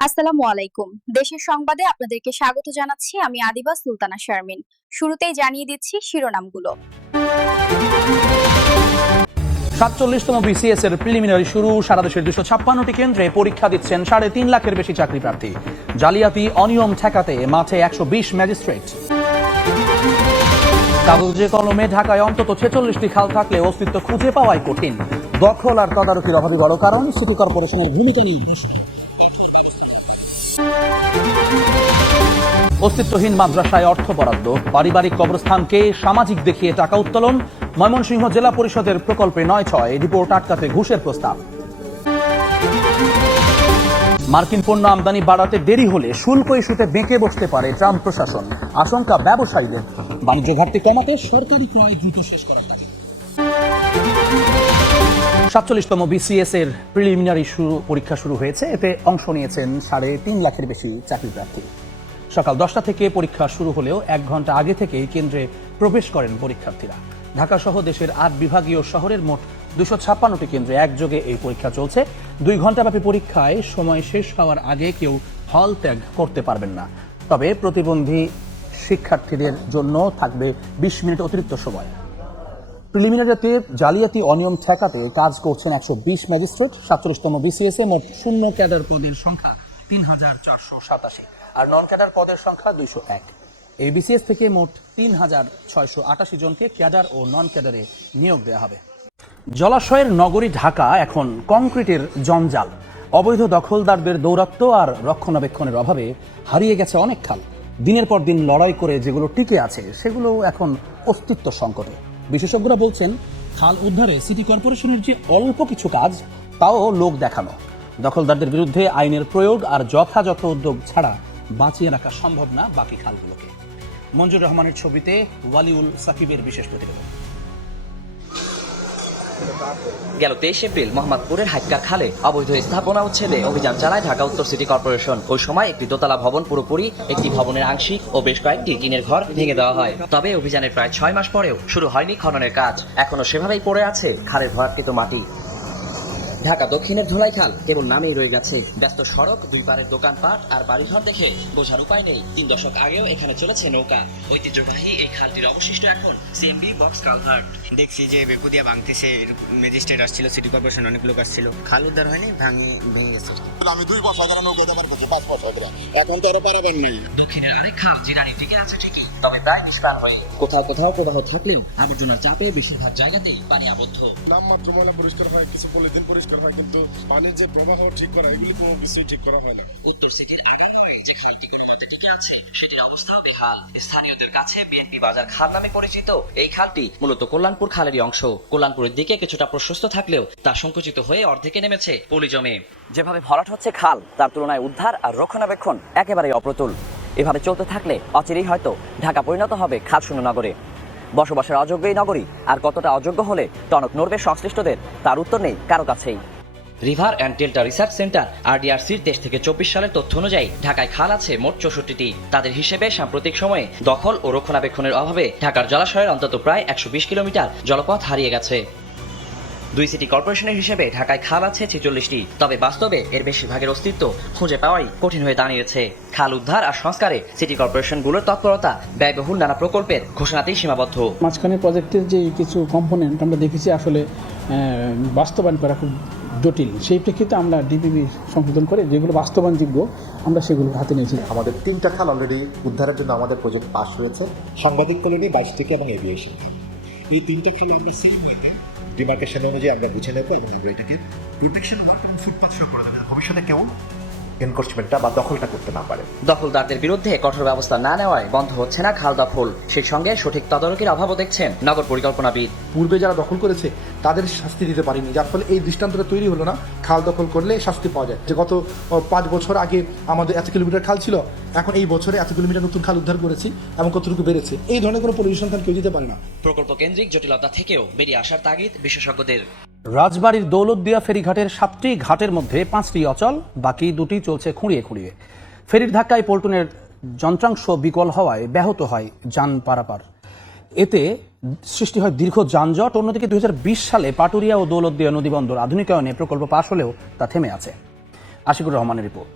আসসালামু আলাইকুম। দেশের সংবাদে আপনাদেরকে স্বাগত জানাচ্ছি। আমি আদিবা সুলতানা শারমিন। শুরুতেই জানিয়ে দিচ্ছি শিরোনামগুলো। ৪৭তম বিসিএস এর প্রিলিমিনারি শুরু। সারা দেশের ২৫৬টি কেন্দ্রে পরীক্ষা দিচ্ছেন ৩.৫ লাখের বেশি চাকরি প্রার্থী। জালিয়াতি অনিয়ম ঠেকাতে মাঠে ১২০ ম্যাজিস্ট্রেট। কাগজে কলমে ঢাকায় অন্তত ৪৬টি খাল থাকলে অস্তিত্ব খুঁজে পাওয়াই কঠিন। দখল আর তদারকির অভাবই বড় কারণ। সিটি কর্পোরেশনের ভূমিকা নিয়ে অস্তিত্বহীন মাদ্রাসায় অর্থ বরাদ্দ, পারিবারিক কবরস্থানকে সামাজিক দেখিয়ে টাকা উত্তোলন। ময়মনসিংহ জেলা পরিষদের প্রকল্পে ৯/৬ রিপোর্ট আটকাতে ঘুষের প্রস্তাব। মার্কিন পণ্য আমদানি বাড়াতে দেরি হলে শুল্ক ইস্যুতে বেঁকে বসতে পারে ট্রাম্প প্রশাসন। আশঙ্কা ব্যবসায়ীদের। বাণিজ্য ঘাটতি কমাতে সরকারি ক্রয় দ্রুত শেষ করার দাবি। ৪৭তম বিসিএস এর প্রিলিমিনারি পরীক্ষা শুরু হয়েছে। এতে অংশ নিয়েছেন ৩.৫ লাখের বেশি চাকরি প্রার্থী। সকাল ১০টা থেকে পরীক্ষা শুরু হলেও ১ ঘন্টা আগে থেকেই কেন্দ্রে প্রবেশ করেন পরীক্ষার্থীরা। ঢাকা সহ দেশের ৮ বিভাগীয় শহরের মোট ২৫৬টি কেন্দ্রে একযোগে এই পরীক্ষা চলছে। ২ ঘন্টাব্যাপী পরীক্ষায় সময় শেষ হওয়ার আগে কেউ হল ত্যাগ করতে পারবেন না। তবে প্রতিবন্ধী শিক্ষার্থীদের জন্য থাকবে ২০ মিনিট অতিরিক্ত সময়। প্রিলিমিনারিতে জালিয়াতি অনিয়ম ঠেকাতে কাজ করছেন ১২০ ম্যাজিস্ট্রেট। ৪৭তম বিসিএস এ মোট শূন্য ক্যাডার পদের সংখ্যা ৩,৪৮৭ আর নন ক্যাডার পদের সংখ্যা ২০১। এই বিসিএস থেকে মোট ৩,৬৮৮ জনকে ক্যাডার ও নন ক্যাডারে নিয়োগ দেওয়া হবে। জলাশয়ের নগরী ঢাকা এখন কংক্রিটের জঞ্জাল। অবৈধ দখলদারদের দৌরাত্ম্য আর রক্ষণাবেক্ষণের অভাবে হারিয়ে গেছে অনেক খাল। দিনের পর দিন লড়াই করে যেগুলো টিকে আছে সেগুলো এখন অস্তিত্ব সংকটে। বিশেষজ্ঞরা বলছেন, খাল উদ্ধারে সিটি কর্পোরেশনের যে অল্প কিছু কাজ, তাও লোক দেখানো। দখলদারদের বিরুদ্ধে আইনের প্রয়োগ আর যথাযথ উদ্যোগ ছাড়া বাঁচিয়ে রাখা সম্ভব না বাকি খালগুলোকে। মঞ্জুর রহমানের ছবিতে ওয়ালিউল সাকিবের বিশেষ প্রতিবেদন। গেল ২৩ এপ্রিল মোহাম্মদপুরের হাক্কা খালে অবৈধ স্থাপনা উচ্ছেদে অভিযান চালায় ঢাকা উত্তর সিটি কর্পোরেশন। ওই সময় একটি দোতলা ভবন পুরোপুরি, একটি ভবনের আংশিক ও বেশ কয়েকটি টিনের ঘর ভেঙে দেওয়া হয়। তবে অভিযানের প্রায় ৬ মাস পরেও শুরু হয়নি খননের কাজ। এখনো সেভাবেই পড়ে আছে খালের ভরাটকৃত মাটি। ঢাকা দক্ষিণের ধোলাই খাল কেবল নামেই রয়ে গেছে। ব্যস্ত সড়ক, দুই পারের দোকানপাট আর বাড়িঘর দেখে বোঝার উপায় নেই ৩ দশক আগেও এখানে চলেছে নৌকা। ঐতিহ্যবাহী এই খালটির অবশিষ্ট এখন সিএমবি বক্স কালভার্ট। দেখছি যে বেকুদিয়া ভাঙতেছে, ম্যাজিস্ট্রেট আসছিল, সিটি কর্পোরেশন অনেক লোক আসছিল, খাল উদ্ধার হয়নি, ভেঙে গেছে। আমি ২ বছর ধরে নৌকা ব্যবহার করছি, 5 বছর ধরে, এখন তো আরো পারাবার নেই। দক্ষিণের আরেক খাল জিরানি টিকে আছে ঠিকই, তবে প্রায় নিষ্প্রাণ হয়ে। কোথাও কোথাও প্রবাহ থাকলেও আবর্জনার চাপে বেশিরভাগ জায়গাতেই পানি আবদ্ধ। নামমাত্র ময়লা পরিষ্কার হয়, কিছু পলিথিন পরিষ্কার হয়, কিন্তু পানির যে প্রবাহ ঠিক করা, এগুলি কোনো কিছুই ঠিক করা হয় না। উত্তর সিটির আগামী যে খালটি কোনো মতে টিকে আছে সেটির অবস্থাও বেহাল। স্থানীয়দের কাছে বিএনপি বাজার খাল নামে পরিচিত এই খালটি মূলত কল্যাণপুর খালেরই অংশ। কল্যাণপুরের দিকে কিছুটা প্রশস্ত থাকলেও তা সংকুচিত হয়ে অর্ধেকে নেমেছে পলি জমে। যেভাবে ভরাট হচ্ছে খাল, তার তুলনায় উদ্ধার আর রক্ষণাবেক্ষণ একেবারেই অপ্রতুল। এভাবে চলতে থাকলে অচিরেই হয়তো ঢাকা পরিণত হবে খালশূন্য নগরে। বসবাসের অযোগ্য এই নগরী আর কতটা অযোগ্য হলে টনক নড়বে সংশ্লিষ্টদের, তার উত্তর নেই কারো কাছেই। River and Delta Research Centre RDRCর ২৩ থেকে ২৪ সালের তথ্য অনুযায়ী ঢাকায় খাল আছে মোট ৬৪টি। তাদের হিসেবে সাম্প্রতিক সময়ে দখল ও রক্ষণাবেক্ষণের অভাবে ঢাকার জলাশয়ের অন্তত প্রায় ১২০ কিলোমিটার জলপথ হারিয়ে গেছে। ২ সিটি কর্পোরেশনের হিসেবে ঢাকায় খাল আছে ৪৬টি, তবে বাস্তবে এর বেশিরভাগের অস্তিত্ব খুঁজে পাওয়াই কঠিন হয়ে দাঁড়িয়েছে। খাল উদ্ধার আর সংস্কারে সিটি কর্পোরেশনগুলোর তৎপরতা ব্যয়বহুল নানা প্রকল্পের ঘোষণাতেই সীমাবদ্ধ। মাঝখানে প্রজেক্টের যে কিছু কম্পোনেন্ট আমরা দেখেছি আসলে বাস্তবায়ন করা খুব জটিল। সেই প্রেক্ষিতে আমরা ডিপিপি সংশোধন করে যেগুলো বাস্তবায়নযোগ্য আমরা সেগুলো হাতে নিয়েছি। আমাদের 3টা খাল অলরেডি উদ্ধারের জন্য আমাদের প্রজেক্ট পাস হয়েছে। সাংবাদিক কলোনি, 22 থেকে এবং এভিয়েশন, এই 3টা খাল আমরা সেম ওয়েতে ডিমার্কেশন অনুযায়ী আমরা বুঝে নেব এবং আমরা এটাকে প্রোটেকশন ওয়ার্ক এবং ফুটপাথ সহ করা যাবে, ভবিষ্যতে কেউ এনক্রোচমেন্টটা বা দখলটা করতে না পারে। দখলদারদের বিরুদ্ধে কঠোর ব্যবস্থা না নেওয়ায় বন্ধ হচ্ছে না খাল দখল। সেই সঙ্গে সঠিক তদারকির অভাবও দেখছেন নগর পরিকল্পনাবিদ। পূর্বে যারা দখল করেছে তাদের শাস্তি দিতে পারিনি, যার ফলে এই দৃষ্টান্তটা তৈরি হলো না। খাল দখল করলে শাস্তি পাওয়া যায়। যে গত 5 বছর আগে আমাদের এত কিলোমিটার খাল ছিল, এখন এই বছরে এত কিলোমিটার নতুন খাল উদ্ধার করেছি এবং কতটুকু বেড়েছে, এই ধরনের কোনো পরিসংখ্যান কেউ দিতে পারে না। প্রকল্প কেন্দ্রিক জটিলতা থেকেও বেরিয়ে আসার তাগিদ বিশেষজ্ঞদের। রাজবাড়ীর দৌলতদিয়া ফেরিঘাটের 7টি ঘাটের মধ্যে 5টি অচল, বাকি 2টি চলছে খুঁড়িয়ে খুঁড়িয়ে। ফেরির ধাক্কায় পল্টনের যন্ত্রাংশ বিকল হওয়ায় ব্যাহত হয় যান পারাপার। এতে সৃষ্টি হয় দীর্ঘ যানজট। অন্যদিকে 2020 সালে পাটুরিয়া ও দৌলতদিয়া নদীবন্দর আধুনিকায়নে প্রকল্প পাশ হলেও তা থেমে আছে। আশিকুর রহমানের রিপোর্ট।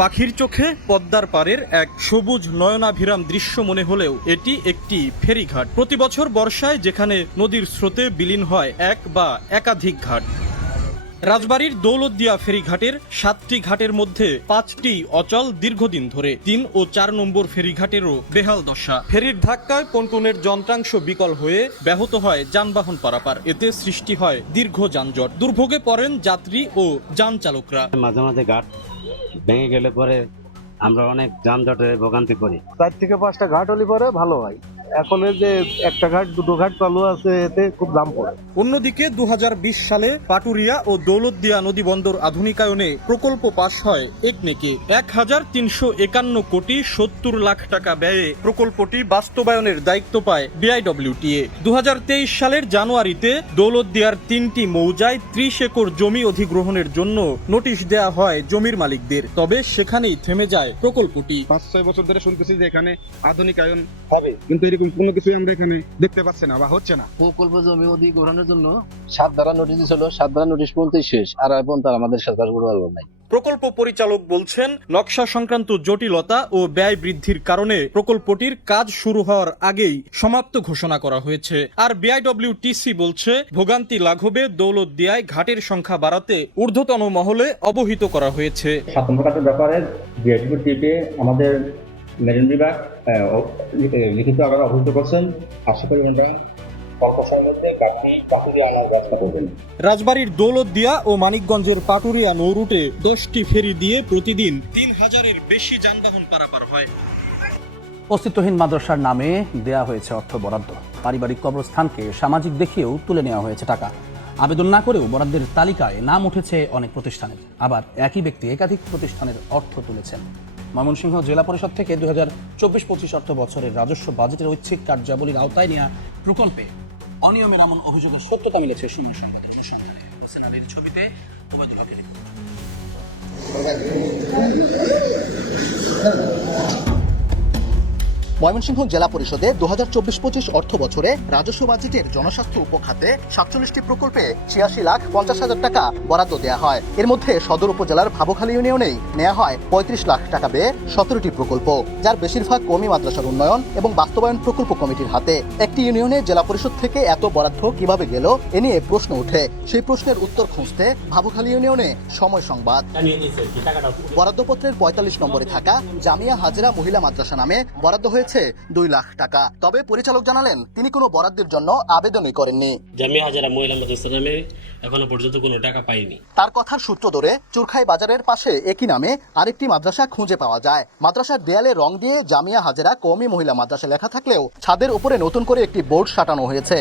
পাখির চোখে পদ্মার পাড়ের এক সবুজ নয়নাভিরাম দৃশ্য মনে হলেও এটি একটি ফেরিঘাট। প্রতি বছর বর্ষায় যেখানে নদীর স্রোতে বিলীন হয় এক বা একাধিক ঘাট। রাজবাড়ীর দৌলতদিয়া ফেরিঘাটের 7টি ঘাটের মধ্যে 5টি অচল দীর্ঘদিন ধরে। 3 ও 4 নম্বর ফেরিঘাটেরও বেহাল দশা। ফেরির ধাক্কায় পন্টনের যন্ত্রাংশ বিকল হয়ে ব্যাহত হয় যানবাহন পারাপার। এতে সৃষ্টি হয় দীর্ঘ যানজট। দুর্ভোগে পড়েন যাত্রী ও যান চালকরা। মাঝে মাঝে ঘাট ভেঙে গেলে পরে আমরা অনেক যানজটে ভোগান্তি করি। 4 থেকে 5টা ঘাট হলে পরে ভালো হয়। এখন যে একটা ঘাট দুটো ঘাট চালু আছে, এতে খুব দাম পড়ে। অন্যদিকে 2020 সালে পাটুরিয়া ও দৌলতদিয়া নদীবন্দর আধুনিকায়নে প্রকল্প পাশ হয় একনেকে। 1351 কোটি 70 লাখ টাকা ব্যয়ে প্রকল্পটি বাস্তবায়নের দায়িত্ব পায় বিআইডব্লিউটিএ। 2023 সালের জানুয়ারিতে দৌলতদিয়ার 3টি মৌজায় 30 একর জমি অধিগ্রহণের জন্য নোটিশ দেয়া হয় জমির মালিকদের। তবে সেখানেই থেমে যায় প্রকল্পটি। 5-6 বছর ধরে শুনতেছি যে এখানে আধুনিকায়ন হবে, কিন্তু এরকম কোনো কিছু আমরা এখানে দেখতে পাচ্ছি না বা হচ্ছে না। প্রকল্প জমি অধিগ্রহণের জন্য 7 ধারা নোটিশ দিয়েছিল, 7 ধারা নোটিশ পর্যন্ত শেষ, আর এখন তার আমাদের সরকার কোনো আলো নাই। প্রকল্প পরিচালক বলছেন, নকশা সংক্রান্ত জটিলতা ও ব্যয় বৃদ্ধির কারণে প্রকল্পটির কাজ শুরু হওয়ার আগেই সমাপ্ত ঘোষণা করা হয়েছে। আর বিআইডব্লিউটিসি বলছে, ভোগান্তি লাঘবে দৌলতদিয়ায় ঘাটের সংখ্যা বাড়াতে ঊর্ধ্বতন মহলে অবহিত করা হয়েছে। 7 নম্বর ঘাটের ব্যাপারে বিআইডব্লিউটিতে আমাদের মেরিন বিভাগ লিখিত আকারে অবহিত করছেন। আশা করি আমরা রাজবাড়ীর দৌলতদিয়া ও মানিকগঞ্জের পাটুরিয়া নৌরুটে 10টি ফেরি দিয়ে প্রতিদিন 3000-এর বেশি যানবাহন পারাপার হয়। অস্তিত্বহীন মাদ্রাসার নামে দেয়া হয়েছে অর্থ বরাদ্দ। পারিবারিক কবরস্থানকে সামাজিক দেখিয়েও তুলে নেওয়া হয়েছে টাকা। আবেদন না করেও বরাদ্দের তালিকায় নাম উঠেছে অনেক প্রতিষ্ঠানের। আবার একই ব্যক্তি একাধিক প্রতিষ্ঠানের অর্থ তুলেছেন। ময়মনসিংহ জেলা পরিষদ থেকে 2024-25 অর্থ বছরের রাজস্ব বাজেটের ঐচ্ছিক কার্যাবলীর আওতায় নেওয়া প্রকল্পে অনিয়মের এমন অভিযোগের সত্যতা মিলেছে সময় সংবাদের অনুসন্ধানে। হোসেন আলীর ছবিতে ওবায়দুল হকের। ময়মনসিংহ জেলা পরিষদে 2024-25 অর্থ বছরে রাজস্ব বাজেটের জনস্বাস্থ্য উপখাতে 47টি প্রকল্পে 86,50,000 টাকা বরাদ্দ দেওয়া হয়। এর মধ্যে সদর উপজেলার ভাবখালী ইউনিয়নেই নেওয়া হয় 35 লাখ টাকা ব্যয়ে 17টি প্রকল্প, যার বেশিরভাগ কওমি মাদ্রাসার উন্নয়ন এবং বাস্তবায়ন প্রকল্প কমিটির হাতে। একটি ইউনিয়নে জেলা পরিষদ থেকে এত বরাদ্দ কিভাবে গেল, এ নিয়ে প্রশ্ন ওঠে। সেই প্রশ্নের উত্তর খুঁজতে ভাবখালী ইউনিয়নে সময় সংবাদ। বরাদ্দপত্রের 45 নম্বরে থাকা জামিয়া হাজরা মহিলা মাদ্রাসা নামে বরাদ্দ হয়েছে 2 লাখ টাকা। তবে পরিচালক জানালেন, তিনি কোনো বরাদ্দের জন্য আবেদনই করেননি। জামিয়া হাজারা মহিলা মাদ্রাসা নামে এখনো পর্যন্ত কোনো টাকা পাইনি। তার কথার সূত্র ধরে চুরখাই বাজারের পাশে একই নামে আরেকটি মাদ্রাসা খুঁজে পাওয়া যায়। মাদ্রাসার দেয়ালে রং দিয়ে জামিয়া হাজেরা কওমি মহিলা মাদ্রাসা লেখা থাকলেও ছাদের উপরে নতুন করে একটি বোর্ড সাটানো হয়েছে।